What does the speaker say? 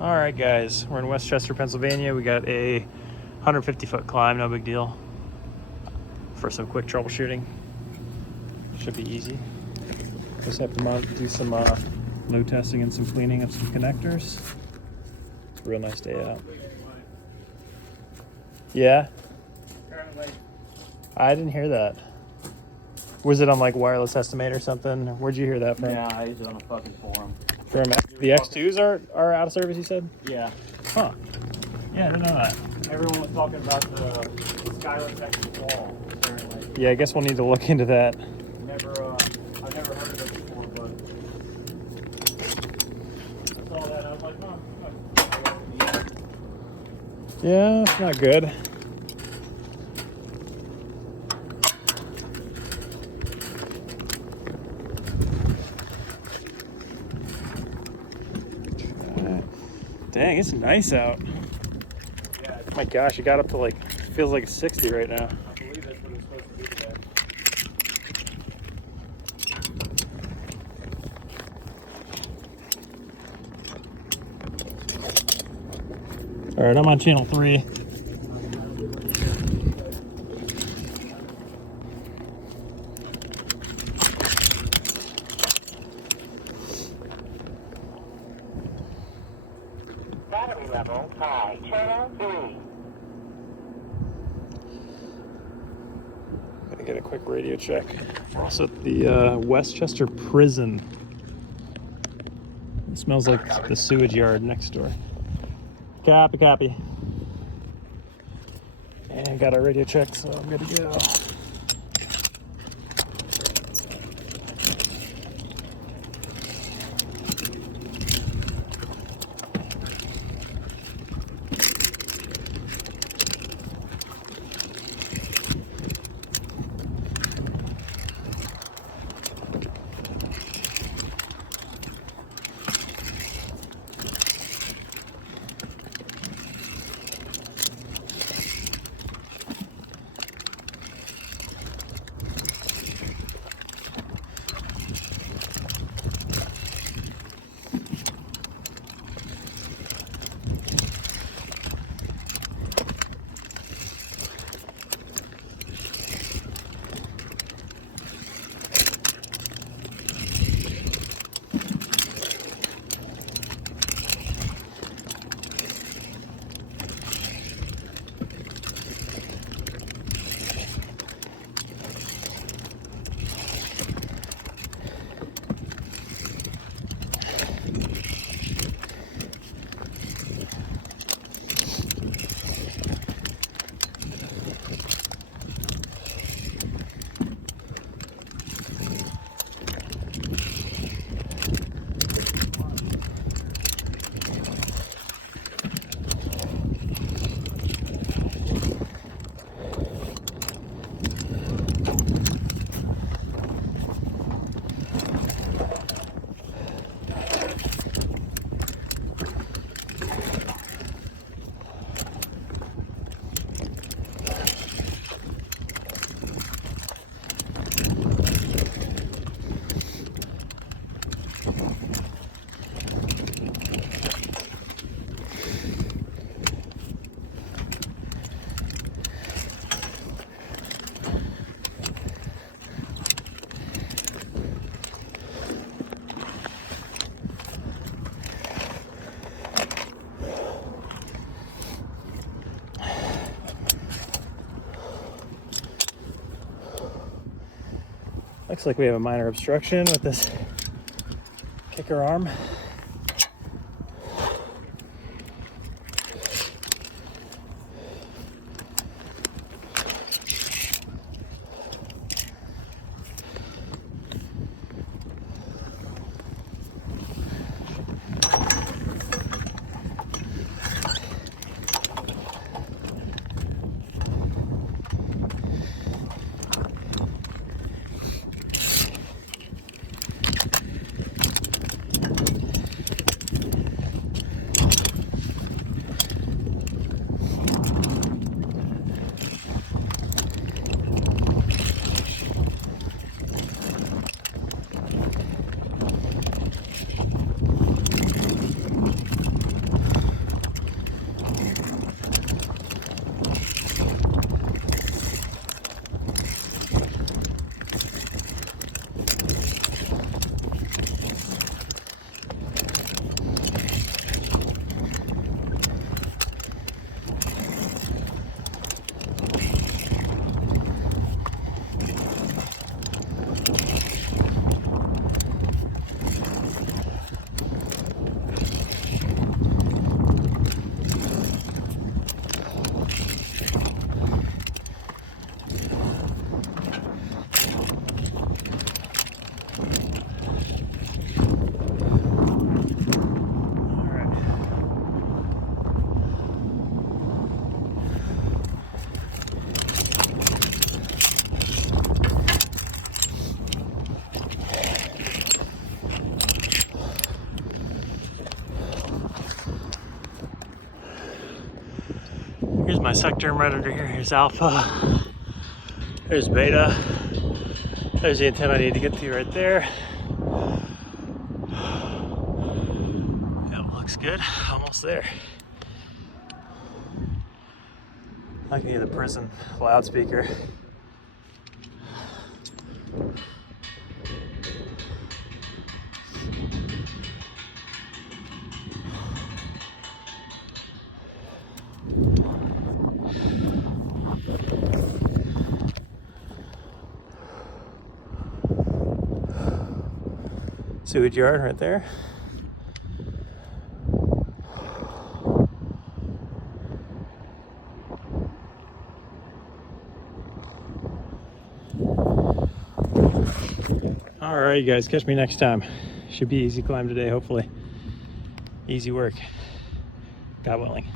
All right, guys, we're in Westchester, Pennsylvania. We got a 150-foot climb, no big deal. For some quick troubleshooting, should be easy. Just have to do some load testing and some cleaning of some connectors. It's a real nice day out. Yeah? Apparently. I didn't hear that. Was it on like Wireless Estimate or something? Where'd you hear that from? Yeah, I used it on a fucking forum. From the X2s are out of service, you said? Yeah. Huh. Yeah, I didn't know that. Everyone was talking about the Skyless X wall, apparently. Yeah, I guess we'll need to look into that. I've never heard of it before, but I saw that and I was like, oh, Yeah, it's not good. Dang, it's nice out. yeah, My gosh, it got up to like, feels like 60 right now. I believe that's what it's supposed to be today. All right, I'm on channel 3. Battery level high. Channel 3. Gonna get a quick radio check. We're also at the Westchester Prison. It smells like the sewage yard next door. Copy. And got our radio check, so I'm good to go. Looks like we have a minor obstruction with this kicker arm. Here's my sector right under here. Here's Alpha. There's Beta. There's the antenna I need to get to right there. Yep, looks good. Almost there. I can hear the prison loudspeaker. Sewage yard right there. All right, you guys, catch me next time. Should be easy climb today, hopefully. Easy work, God willing.